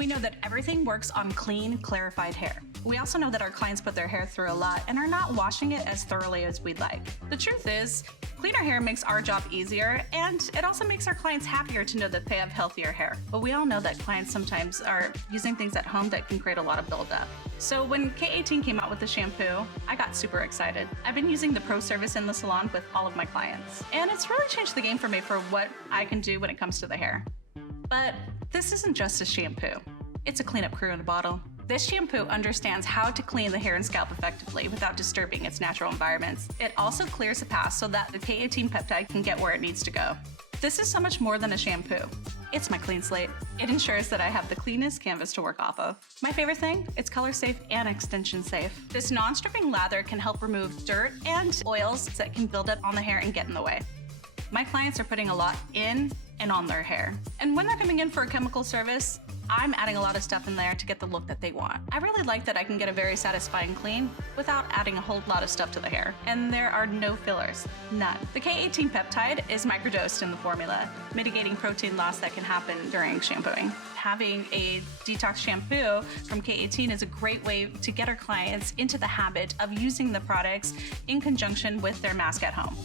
We know that everything works on clean, clarified hair. We also know that our clients put their hair through a lot and are not washing it as thoroughly as we'd like. The truth is, cleaner hair makes our job easier, and it also makes our clients happier to know that they have healthier hair. But we all know that clients sometimes are using things at home that can create a lot of buildup. So when K18 came out with the shampoo, I got super excited. I've been using the pro service in the salon with all of my clients, and it's really changed the game for me for what I can do when it comes to the hair. But this isn't just a shampoo. It's a cleanup crew in a bottle. This shampoo understands how to clean the hair and scalp effectively without disturbing its natural environments. It also clears the path so that the K18 peptide can get where it needs to go. This is so much more than a shampoo. It's my clean slate. It ensures that I have the cleanest canvas to work off of. My favorite thing, it's color safe and extension safe. This non-stripping lather can help remove dirt and oils that can build up on the hair and get in the way. My clients are putting a lot in and on their hair. And when they're coming in for a chemical service, I'm adding a lot of stuff in there to get the look that they want. I really like that I can get a very satisfying clean without adding a whole lot of stuff to the hair. And there are no fillers, none. The K18 peptide is microdosed in the formula, mitigating protein loss that can happen during shampooing. Having a detox shampoo from K18 is a great way to get our clients into the habit of using the products in conjunction with their mask at home.